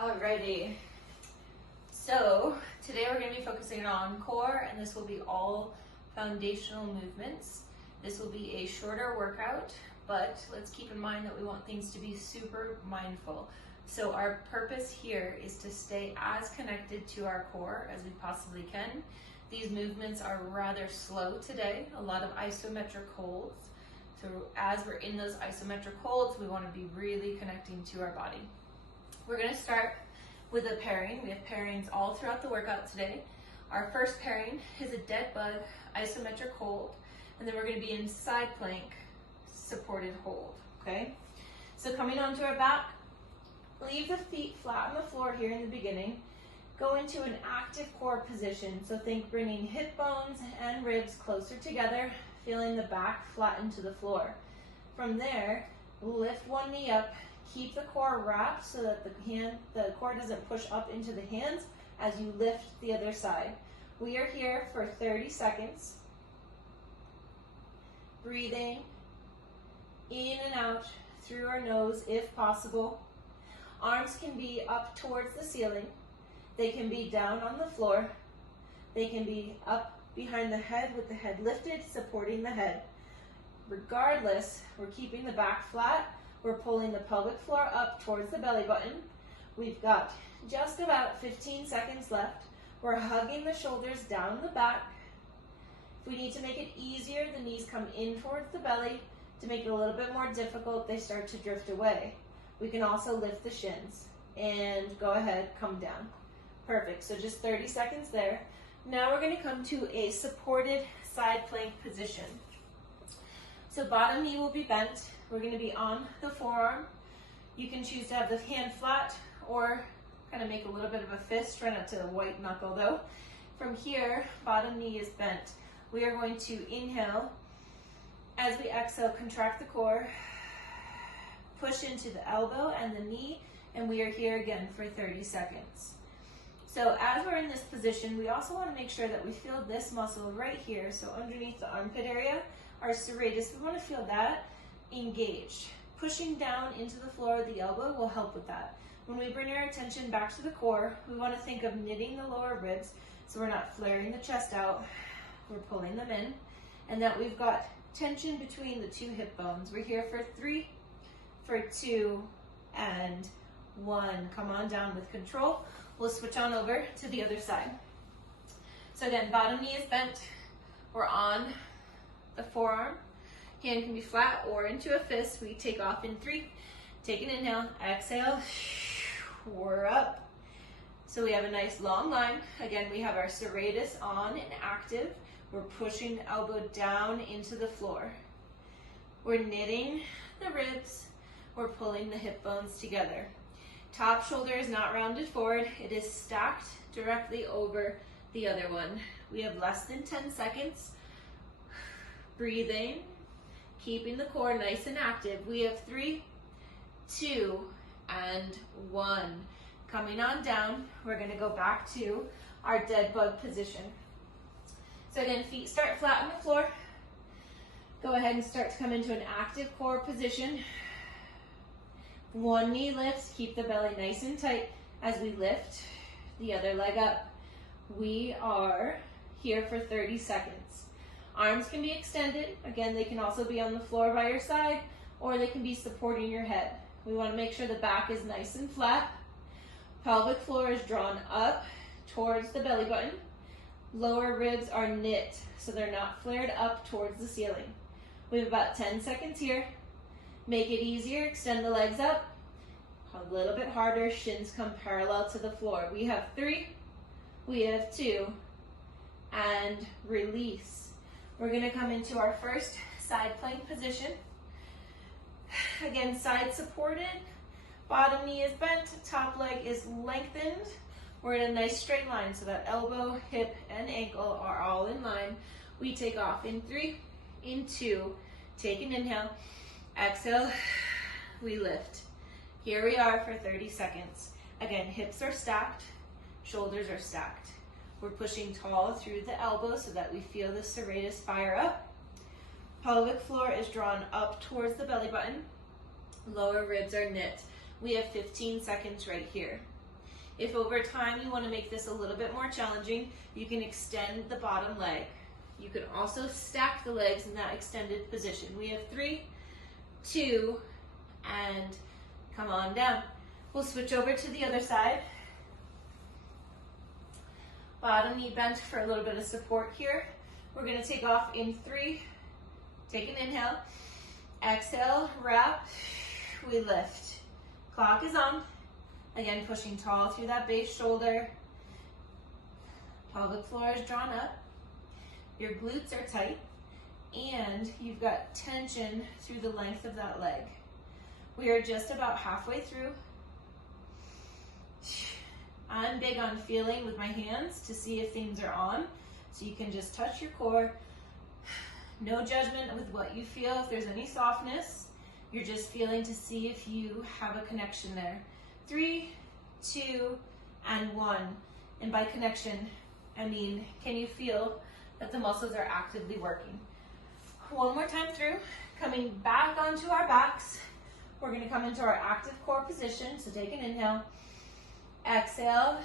Alrighty, so today we're going to be focusing on core, and this will be all foundational movements. This will be a shorter workout, but let's keep in mind that we want things to be super mindful. So our purpose here is to stay as connected to our core as we possibly can. These movements are rather slow today, a lot of isometric holds. So as we're in those isometric holds, we want to be really connecting to our body. We're going to start with a pairing. We have pairings all throughout the workout today. Our first pairing is a Deadbug isometric hold, and then we're going to be in side plank supported hold, okay? So coming onto our back, leave the feet flat on the floor here in the beginning. Go into an active core position. So think bringing hip bones and ribs closer together, feeling the back flatten to the floor. From there, lift one knee up. Keep the core wrapped so that the core doesn't push up into the hands as you lift the other side. We are here for 30 seconds. Breathing in and out through our nose if possible. Arms can be up towards the ceiling. They can be down on the floor. They can be up behind the head with the head lifted, supporting the head. Regardless, we're keeping the back flat. We're pulling the pelvic floor up towards the belly button. We've got just about 15 seconds left. We're hugging the shoulders down the back. If we need to make it easier, the knees come in towards the belly. To make it a little bit more difficult, they start to drift away. We can also lift the shins and go ahead, come down. Perfect, so just 30 seconds there. Now we're gonna come to a supported side plank position. So bottom knee will be bent. We're going to be on the forearm. You can choose to have the hand flat or kind of make a little bit of a fist. Try not to white knuckle though. From here, bottom knee is bent. We are going to inhale. As we exhale, contract the core. Push into the elbow and the knee, and we are here again for 30 seconds. So as we're in this position, we also want to make sure that we feel this muscle right here. So underneath the armpit area, our serratus, we want to feel that engaged. Pushing down into the floor of the elbow will help with that. When we bring our attention back to the core, we want to think of knitting the lower ribs so we're not flaring the chest out, we're pulling them in, and that we've got tension between the two hip bones. We're here for 3, for 2, and 1. Come on down with control. We'll switch on over to the other side. So again, bottom knee is bent. We're on the forearm. Hand can be flat or into a fist. We take off in 3. Take an inhale, exhale, we're up. So we have a nice long line. Again, we have our serratus on and active. We're pushing the elbow down into the floor. We're knitting the ribs. We're pulling the hip bones together. Top shoulder is not rounded forward. It is stacked directly over the other one. We have less than 10 seconds. Breathing. Keeping the core nice and active. We have 3, 2, and 1. Coming on down, we're going to go back to our dead bug position. So again, feet start flat on the floor. Go ahead and start to come into an active core position. One knee lifts, keep the belly nice and tight as we lift the other leg up. We are here for 30 seconds. Arms can be extended. Again, they can also be on the floor by your side, or they can be supporting your head. We want to make sure the back is nice and flat. Pelvic floor is drawn up towards the belly button. Lower ribs are knit, so they're not flared up towards the ceiling. We have about 10 seconds here. Make it easier, extend the legs up. A little bit harder, shins come parallel to the floor. We have 3, we have 2, and release. We're going to come into our first side plank position. Again, side supported, bottom knee is bent, top leg is lengthened. We're in a nice straight line so that elbow, hip, and ankle are all in line. We take off in 3, in 2, take an inhale, exhale, we lift. Here we are for 30 seconds. Again, hips are stacked, shoulders are stacked. We're pushing tall through the elbow so that we feel the serratus fire up. Pelvic floor is drawn up towards the belly button. Lower ribs are knit. We have 15 seconds right here. If over time you want to make this a little bit more challenging, you can extend the bottom leg. You can also stack the legs in that extended position. We have 3, 2, and come on down. We'll switch over to the other side. Bottom knee bent for a little bit of support here. We're going to take off in 3. Take an inhale. Exhale, wrap. We lift. Clock is on. Again, pushing tall through that base shoulder. Pelvic floor is drawn up. Your glutes are tight. And you've got tension through the length of that leg. We are just about halfway through. I'm big on feeling with my hands to see if things are on. So you can just touch your core. No judgment with what you feel. If there's any softness, you're just feeling to see if you have a connection there. 3, 2, and 1. And by connection, I mean, can you feel that the muscles are actively working? One more time through, coming back onto our backs. We're going to come into our active core position. So take an inhale. Exhale.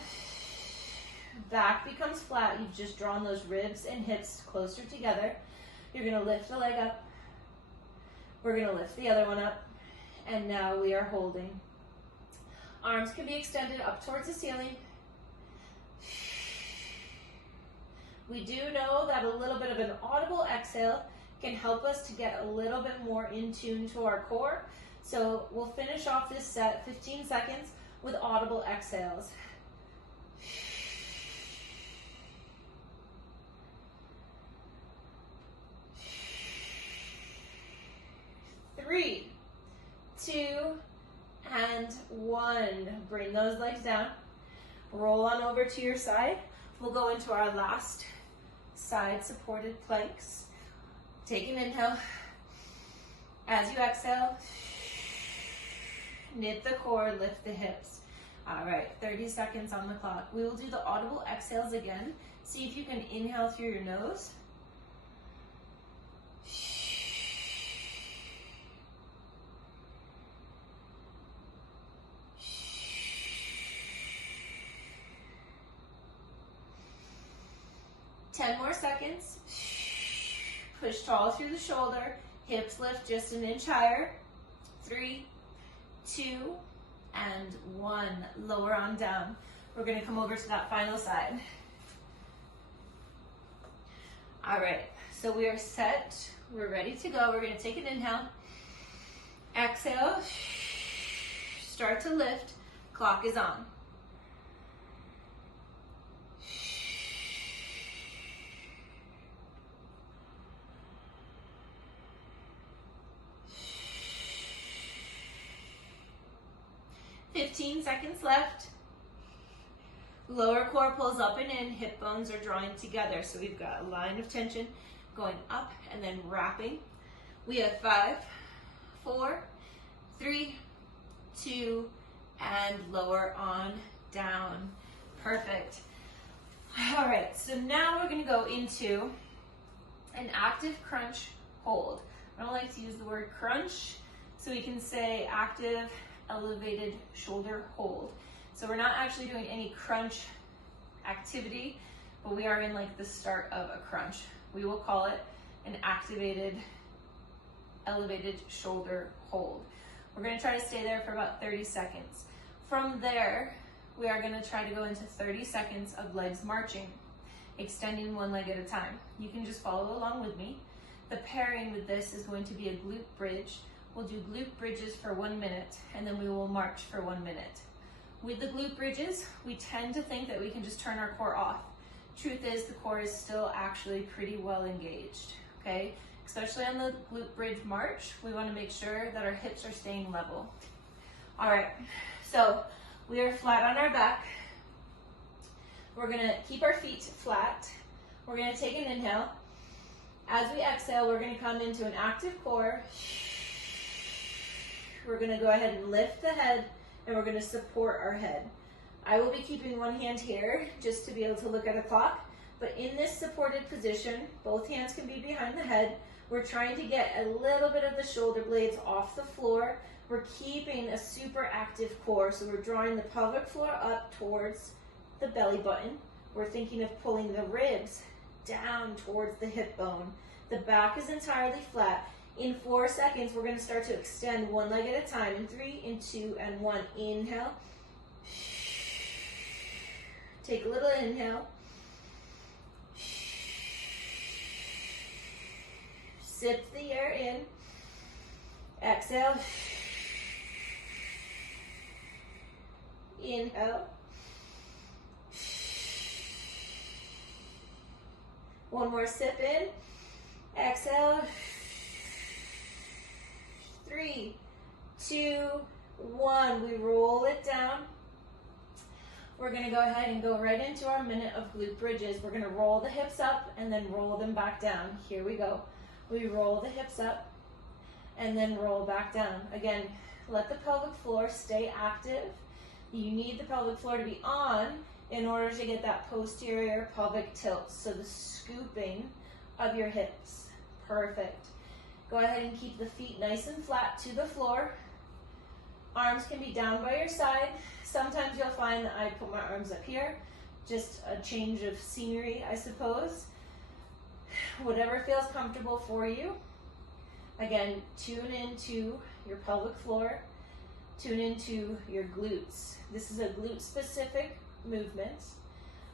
Back becomes flat. You've just drawn those ribs and hips closer together. You're going to lift the leg up. We're going to lift the other one up. And now we are holding. Arms can be extended up towards the ceiling. We do know that a little bit of an audible exhale can help us to get a little bit more in tune to our core. So we'll finish off this set, 15 seconds, with audible exhales. Three, 2, and 1. Bring those legs down. Roll on over to your side. We'll go into our last side supported planks. Take an inhale. As you exhale, knit the core, lift the hips. All right, 30 seconds on the clock. We will do the audible exhales again. See if you can inhale through your nose. Ten more seconds. Push tall through the shoulder. Hips lift just an inch higher. 3, 2, and 1. Lower on down. We're going to come over to that final side. All right, so we are set. We're ready to go. We're going to take an inhale. Exhale. Start to lift. Clock is on. Seconds left. Lower core pulls up and in, hip bones are drawing together. So we've got a line of tension going up and then wrapping. We have 5, 4, 3, 2, and lower on down. Perfect. All right, so now we're going to go into an active crunch hold. I don't like to use the word crunch, so we can say active elevated shoulder hold. So we're not actually doing any crunch activity, but we are in like the start of a crunch. We will call it an activated elevated shoulder hold. We're going to try to stay there for about 30 seconds. From there, we are going to try to go into 30 seconds of legs marching, extending one leg at a time. You can just follow along with me. The pairing with this is going to be a glute bridge. We'll do glute bridges for 1 minute, and then we will march for 1 minute. With the glute bridges, we tend to think that we can just turn our core off. Truth is, the core is still actually pretty well engaged, okay? Especially on the glute bridge march, we want to make sure that our hips are staying level. All right, so we are flat on our back. We're going to keep our feet flat. We're going to take an inhale. As we exhale, we're going to come into an active core. We're going to go ahead and lift the head, and we're going to support our head. I will be keeping one hand here just to be able to look at a clock, but in this supported position, both hands can be behind the head. We're trying to get a little bit of the shoulder blades off the floor. We're keeping a super active core, so we're drawing the pelvic floor up towards the belly button. We're thinking of pulling the ribs down towards the hip bone. The back is entirely flat. In 4 seconds, we're going to start to extend one leg at a time. In 3, in 2, and 1. Inhale. Take a little inhale. Sip the air in. Exhale. Inhale. One more sip in. Exhale. 3, 2, 1. We roll it down. We're going to go ahead and go right into our minute of glute bridges. We're going to roll the hips up and then roll them back down. Here we go. We roll the hips up and then roll back down. Again, let the pelvic floor stay active. You need the pelvic floor to be on in order to get that posterior pelvic tilt. So the scooping of your hips. Perfect. Go ahead and keep the feet nice and flat to the floor. Arms can be down by your side. Sometimes you'll find that I put my arms up here. Just a change of scenery, I suppose. Whatever feels comfortable for you. Again, tune into your pelvic floor. Tune into your glutes. This is a glute-specific movement.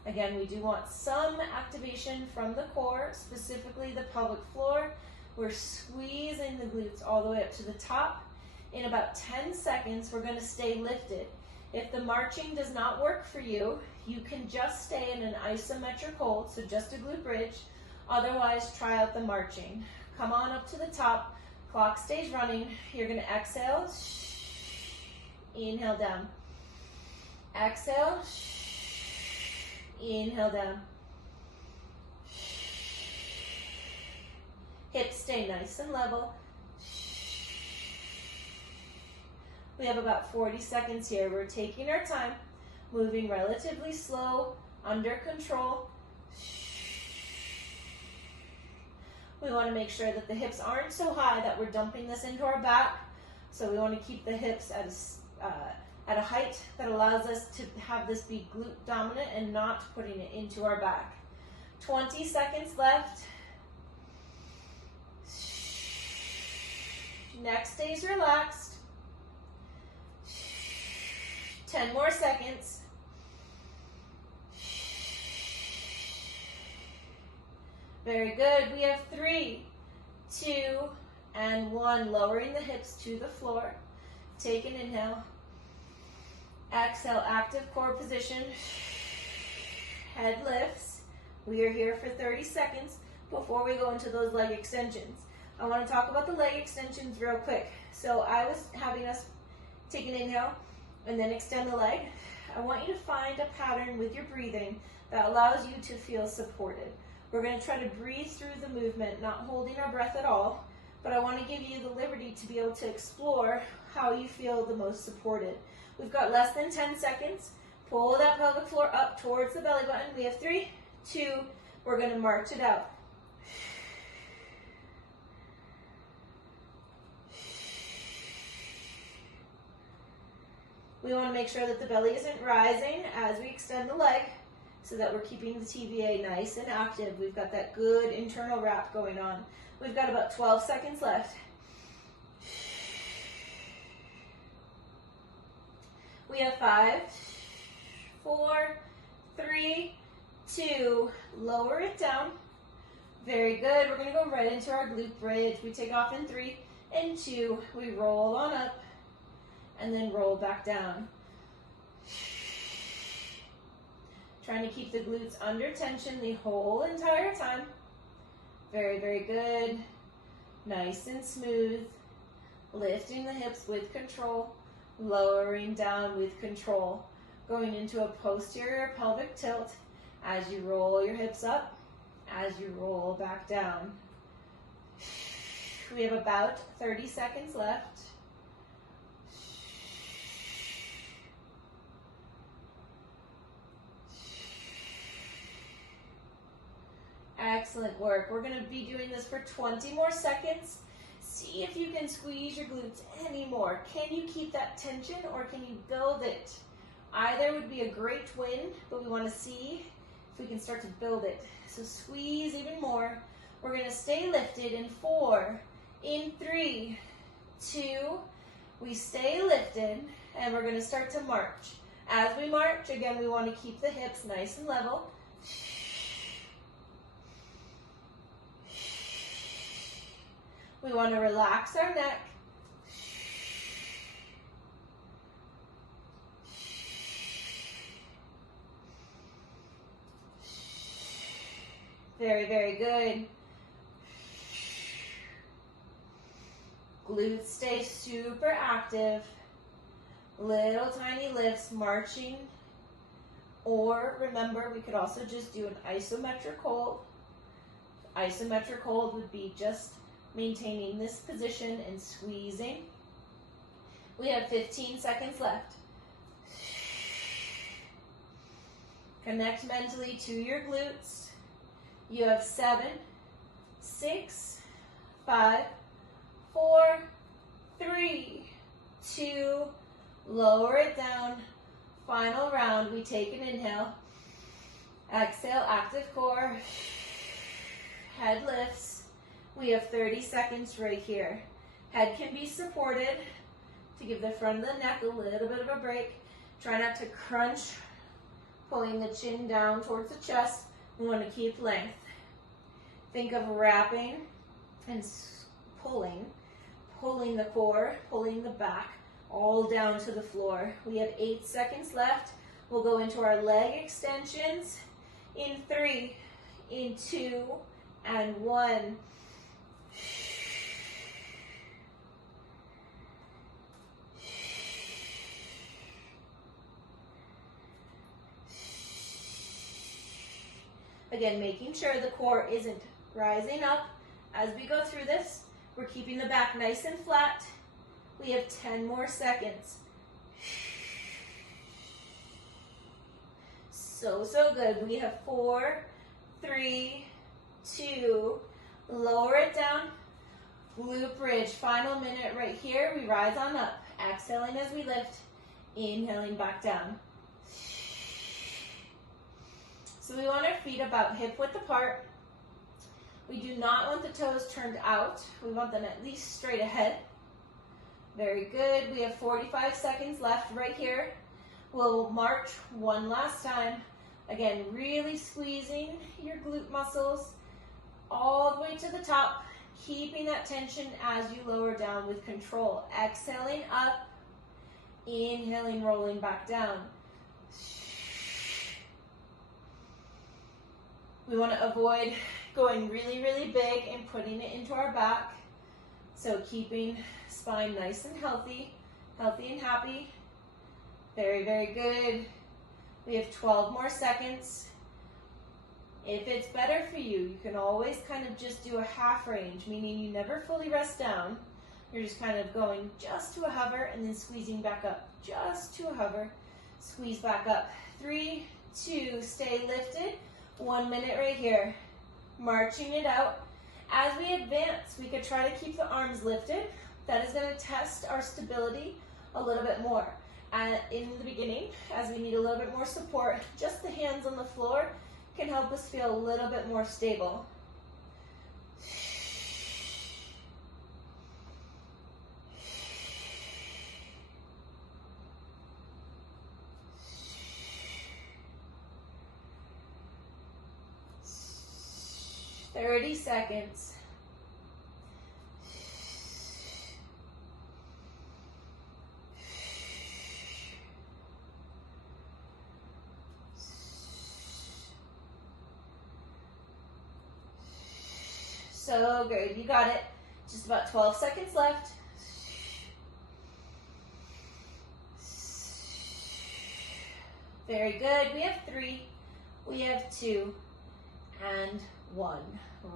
Again, we do want some activation from the core, specifically the pelvic floor. We're squeezing the glutes all the way up to the top. In about 10 seconds, we're going to stay lifted. If the marching does not work for you, you can just stay in an isometric hold, so just a glute bridge. Otherwise, try out the marching. Come on up to the top. Clock stays running. You're going to exhale. Inhale down. Exhale. Inhale down. Hips stay nice and level. We have about 40 seconds here. We're taking our time, moving relatively slow, under control. We want to make sure that the hips aren't so high that we're dumping this into our back. So we want to keep the hips at a height that allows us to have this be glute dominant and not putting it into our back. 20 seconds left. Neck stays relaxed. 10 more seconds. Very good. We have 3, 2, and 1. Lowering the hips to the floor. Take an inhale. Exhale, active core position. Head lifts. We are here for 30 seconds before we go into those leg extensions. I want to talk about the leg extensions real quick. So I was having us take an inhale and then extend the leg. I want you to find a pattern with your breathing that allows you to feel supported. We're going to try to breathe through the movement, not holding our breath at all, but I want to give you the liberty to be able to explore how you feel the most supported. We've got less than 10 seconds. Pull that pelvic floor up towards the belly button. We have 3, 2, we're going to march it out. We want to make sure that the belly isn't rising as we extend the leg so that we're keeping the TVA nice and active. We've got that good internal wrap going on. We've got about 12 seconds left. We have 5, 4, 3, 2, lower it down. Very good. We're going to go right into our glute bridge. We take off in 3 and 2. We roll on up and then roll back down. Trying to keep the glutes under tension the whole entire time. Very, very good. Nice and smooth. Lifting the hips with control. Lowering down with control. Going into a posterior pelvic tilt as you roll your hips up, as you roll back down. We have about 30 seconds left. Excellent work. We're going to be doing this for 20 more seconds. See if you can squeeze your glutes anymore. Can you keep that tension or can you build it? Either would be a great win, but we want to see if we can start to build it. So squeeze even more. We're going to stay lifted in 4, in 3, 2, we stay lifted, and we're going to start to march. As we march, again, we want to keep the hips nice and level. We want to relax our neck. Very, very good. Glutes stay super active. Little tiny lifts, marching. Or remember, we could also just do an isometric hold. Isometric hold would be just maintaining this position and squeezing. We have 15 seconds left. Connect mentally to your glutes. You have 7, 6, 5, 4, 3, 2, lower it down. Final round, we take an inhale. Exhale, active core. Head lifts. We have 30 seconds right here. Head can be supported to give the front of the neck a little bit of a break. Try not to crunch, pulling the chin down towards the chest. We want to keep length. Think of wrapping and pulling the core, pulling the back, all down to the floor. We have 8 seconds left. We'll go into our leg extensions in 3, in 2, and 1. Again, making sure the core isn't rising up as we go through this. We're keeping the back nice and flat. We have 10 more seconds. So good. We have 4, 3, 2, lower it down. Glute bridge, final minute right here. We rise on up. Exhaling as we lift, inhaling back down. So we want our feet about hip width apart. We do not want the toes turned out. We want them at least straight ahead. Very good. We have 45 seconds left right here. We'll march one last time. Again, really squeezing your glute muscles all the way to the top, keeping that tension as you lower down with control. Exhaling up, inhaling, rolling back down. We want to avoid going really, really big and putting it into our back. So keeping spine nice and healthy and happy. Very, very good. We have 12 more seconds. If it's better for you, you can always kind of just do a half range, meaning you never fully rest down. You're just kind of going just to a hover and then squeezing back up. Just to a hover, squeeze back up. 3, 2, stay lifted. 1 minute right here. Marching it out. As we advance, we could try to keep the arms lifted. That is going to test our stability a little bit more. And in the beginning, as we need a little bit more support, just the hands on the floor can help us feel a little bit more stable. Thirty seconds. So good, you got it. Just about 12 seconds left. Very good. We have 3, we have 2, and 1.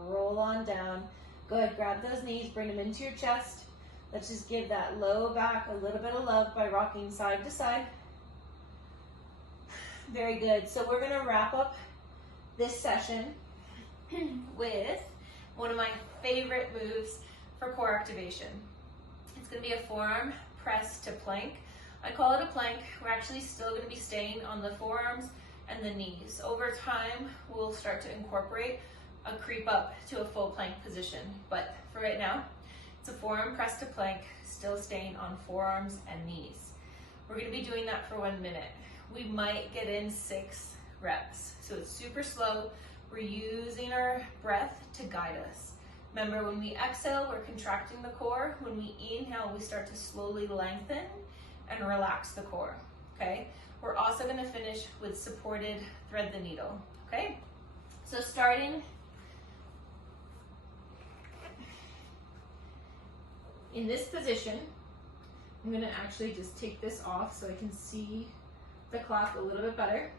Roll on down. Go ahead, grab those knees, bring them into your chest. Let's just give that low back a little bit of love by rocking side to side. Very good. So we're going to wrap up this session with one of my favorite moves, for core activation. It's going to be a forearm press to plank. I call it a plank. We're actually still going to be staying on the forearms and the knees. Over time, we'll start to incorporate a creep up to a full plank position. But for right now, it's a forearm press to plank, still staying on forearms and knees. We're going to be doing that for 1 minute. We might get in 6 reps. So it's super slow. We're using our breath to guide us. Remember, when we exhale, we're contracting the core. When we inhale, we start to slowly lengthen and relax the core, okay? We're also going to finish with supported thread the needle, okay? So starting in this position, I'm going to actually just take this off so I can see the clock a little bit better.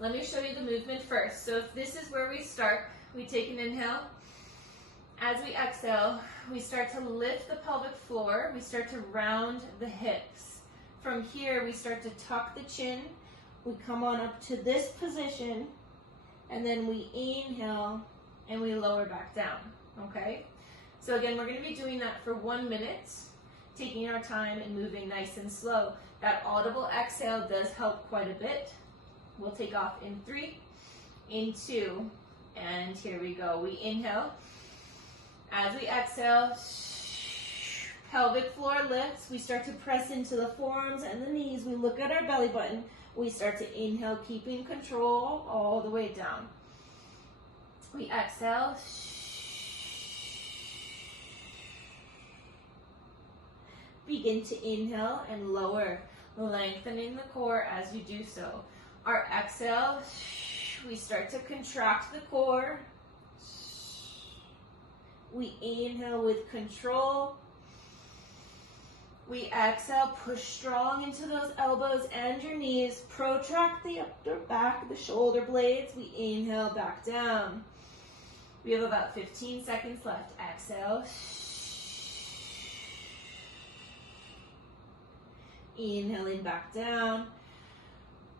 Let me show you the movement first. So if this is where we start, we take an inhale. As we exhale, we start to lift the pelvic floor. We start to round the hips. From here, we start to tuck the chin. We come on up to this position, and then we inhale and we lower back down, okay? So again, we're going to be doing that for 1 minute, taking our time and moving nice and slow. That audible exhale does help quite a bit. We'll take off in 3, in 2, and here we go. We inhale. As we exhale, pelvic floor lifts. We start to press into the forearms and the knees. We look at our belly button. We start to inhale, keeping control all the way down. We exhale. Begin to inhale and lower, lengthening the core as you do so. Our exhale, we start to contract the core. We inhale with control. We exhale, push strong into those elbows and your knees. Protract the upper back, the shoulder blades. We inhale back down. We have about 15 seconds left. Exhale. Inhaling back down.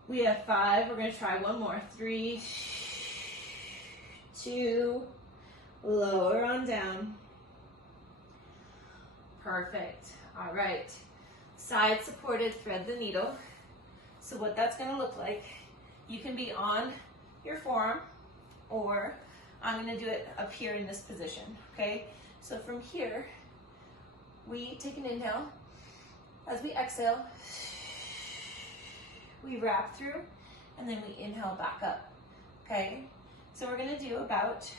We have 5. We're going to try one more. 3, 2, lower on down. Perfect. All right. Side supported thread the needle. So what that's going to look like, you can be on your forearm, or I'm going to do it up here in this position, okay? So from here, we take an inhale. As we exhale, we wrap through, and then we inhale back up, okay? So we're going to do about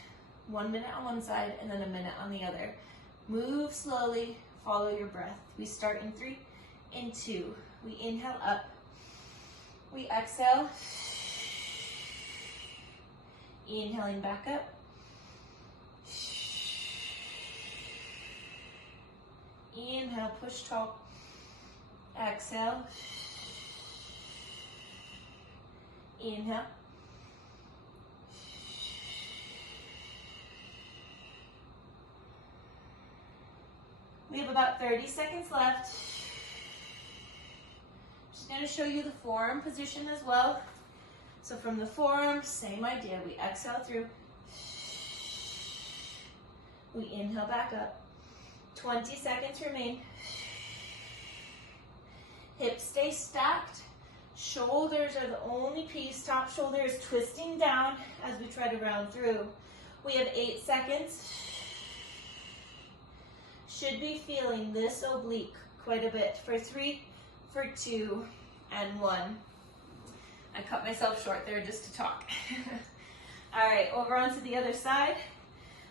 1 minute on one side and then a minute on the other. Move slowly, follow your breath. We start in 3, in 2. We inhale up. We exhale. Inhaling back up. Inhale, push tall. Exhale. Inhale. We have about 30 seconds left. Just going to show you the forearm position as well. So from the forearm, same idea. We exhale through. We inhale back up. 20 seconds remain. Hips stay stacked. Shoulders are the only piece. Top shoulder is twisting down as we try to round through. We have 8 seconds. Should be feeling this oblique quite a bit. For 3, for 2, and 1. I cut myself short there just to talk. All right, over onto the other side.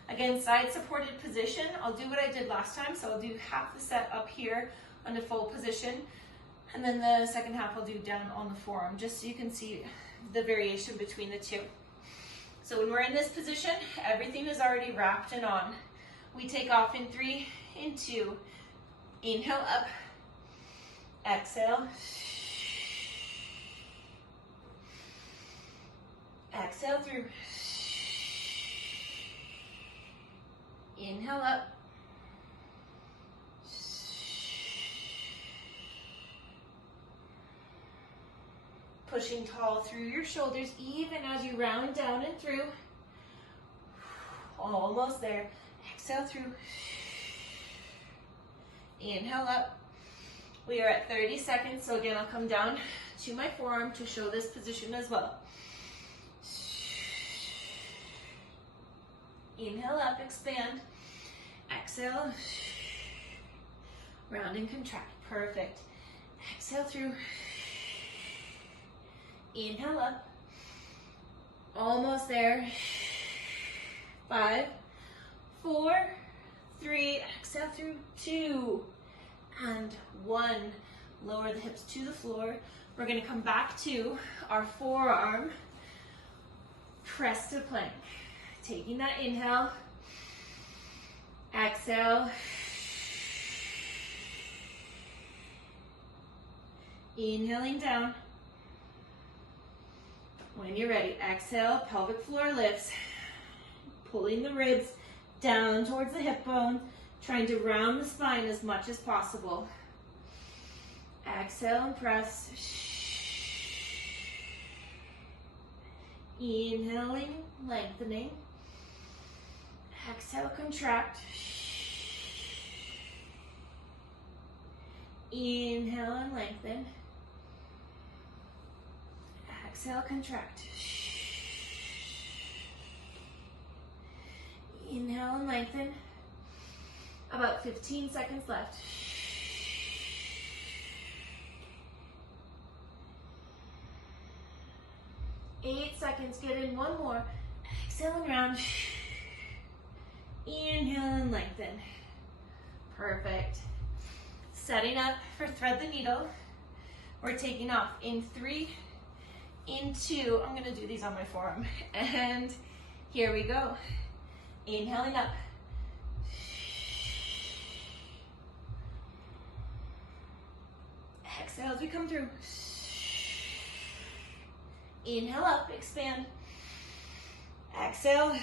Again, side supported position. I'll do what I did last time, so I'll do half the set up here on the full position, and then the second half I'll do down on the forearm, just so you can see the variation between the two. So when we're in this position, everything is already wrapped and on. We take off in 3, in 2, inhale up, exhale, exhale through, inhale up, pushing tall through your shoulders even as you round down and through. Almost there. Exhale through. Inhale up. We are at 30 seconds, so again, I'll come down to my forearm to show this position as well. Inhale up, expand. Exhale. Round and contract. Perfect. Exhale through. Inhale up. Almost there. 5, 4, 3. Exhale through. 2 and 1. Lower the hips to the floor. We're going to come back to our forearm. Press to plank. Taking that inhale. Exhale. Inhaling down. When you're ready, exhale, pelvic floor lifts. Pulling the ribs down towards the hip bone, trying to round the spine as much as possible. Exhale and press. Inhaling, lengthening. Exhale, contract. Inhale and lengthen. Exhale, contract. Inhale and lengthen. About 15 seconds left. Eight seconds, get in one more. Exhale and round. Inhale and lengthen. Perfect. Setting up for thread the needle. We're taking off in 3, in 2. I'm gonna do these on my forearm. And here we go. Inhaling up. Exhale as we come through. Inhale up, expand. Exhale.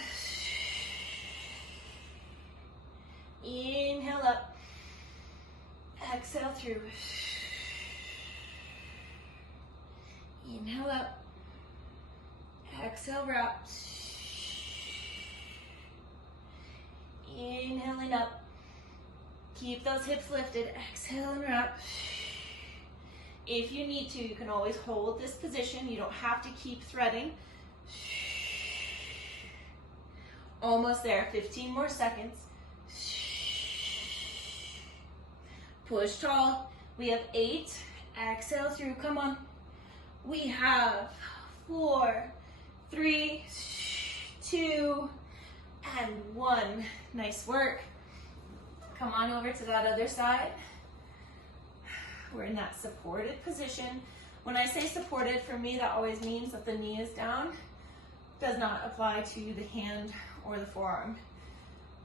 Inhale up. Exhale through. Inhale up. Exhale, wrap. Inhaling up. Keep those hips lifted. Exhale and wrap. If you need to, you can always hold this position. You don't have to keep threading. Almost there. 15 more seconds. Push tall. We have 8. Exhale through. Come on. We have 4, 3, 2, and 1. Nice work. Come on over to that other side. We're in that supported position. When I say supported, for me, that always means that the knee is down. Does not apply to the hand or the forearm.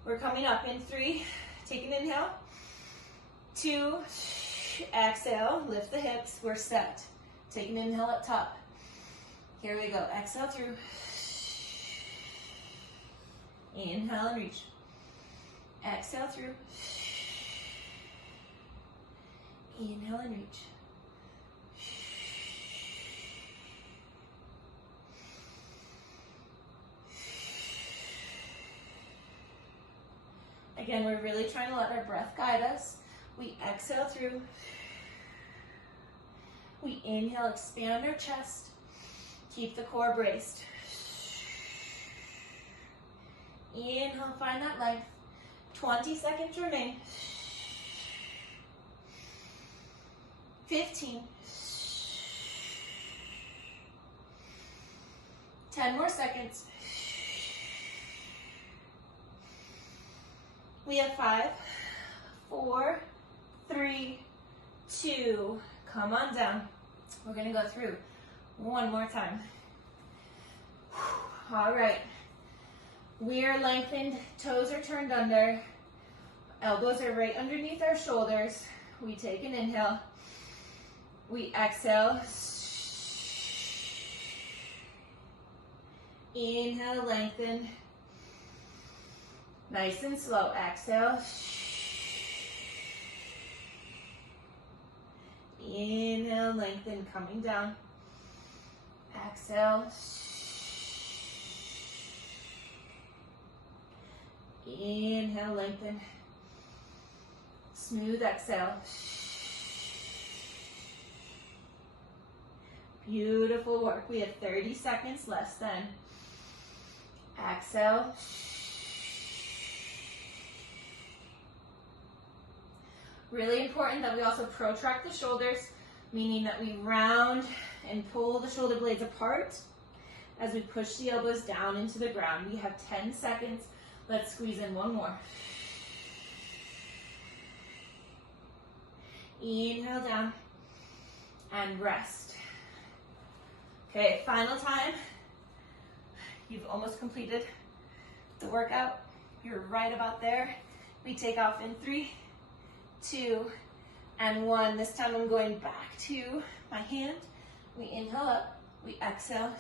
We're coming up in 3. Take an inhale. 2. Exhale. Lift the hips. We're set. Take an inhale up top. Here we go. Exhale through. Inhale and reach. Exhale through. Inhale and reach. Again, we're really trying to let our breath guide us. We exhale through. We inhale, expand our chest. Keep the core braced. Inhale, find that length. 20 seconds remain. 15. 10 more seconds. We have 5, 4, 3, 2. Come on down. We're gonna go through one more time. All right. We are lengthened, toes are turned under, elbows are right underneath our shoulders. We take an inhale. We exhale. Inhale, lengthen. Nice and slow. Exhale. Inhale, lengthen, coming down. Exhale. Inhale, lengthen. Smooth exhale. Beautiful work. We have 30 seconds less then. Exhale. Really important that we also protract the shoulders, meaning that we round and pull the shoulder blades apart as we push the elbows down into the ground. We have 10 seconds. Let's squeeze in one more. Inhale down and rest. Okay, final time. You've almost completed the workout. You're right about there. We take off in 3, 2, and 1. This time I'm going back to my hand. We inhale up, we exhale,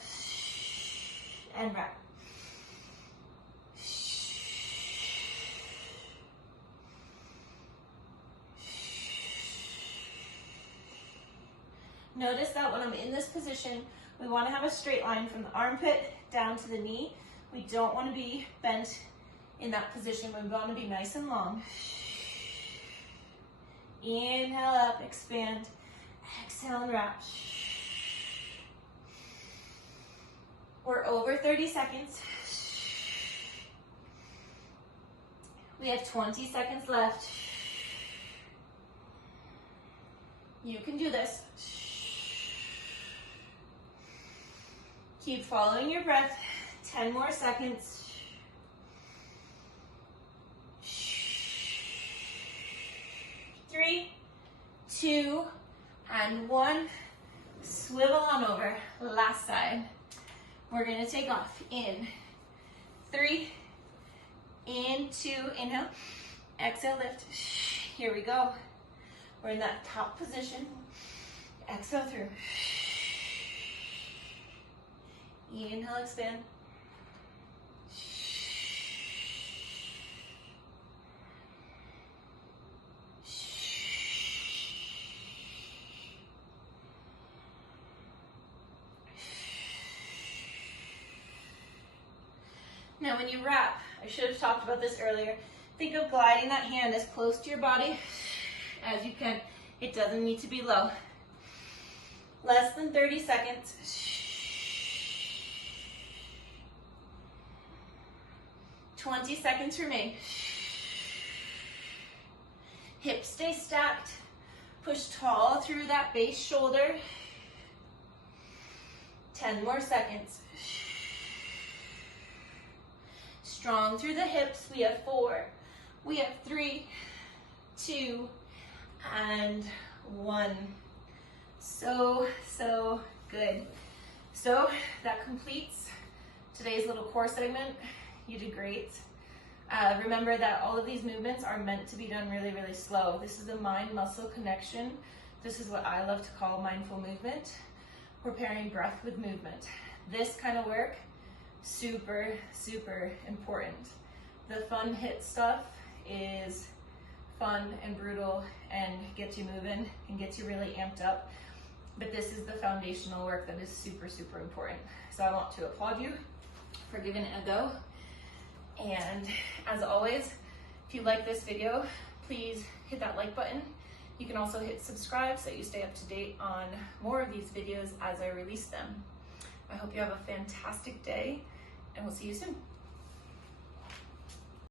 and back. Notice that when I'm in this position, we want to have a straight line from the armpit down to the knee. We don't want to be bent in that position. We want to be nice and long. Inhale up, expand. Exhale and wrap. We're over 30 seconds. We have 20 seconds left. You can do this. Keep following your breath. 10 more seconds. 3, 2, and 1. Swivel on over. Last side. We're going to take off in 3, in 2, inhale, exhale, lift. Here we go. We're in that top position. Exhale through. Inhale, expand. Now when you wrap, I should have talked about this earlier, think of gliding that hand as close to your body as you can. It doesn't need to be low. Less than 30 seconds. Twenty seconds remain. Hips stay stacked. Push tall through that base shoulder. 10 more seconds. Strong through the hips. We have 4. We have 3, 2, and 1. So good. So that completes today's little core segment. You did great. Remember that all of these movements are meant to be done really, really slow. This is a mind-muscle connection. This is what I love to call mindful movement. We're pairing breath with movement. This kind of work, super, super important. The fun hit stuff is fun and brutal and gets you moving and gets you really amped up. But this is the foundational work that is super, super important. So I want to applaud you for giving it a go. And as always, if you like this video, please hit that like button. You can also hit subscribe so you stay up to date on more of these videos as I release them. I hope you have a fantastic day, and we'll see you soon.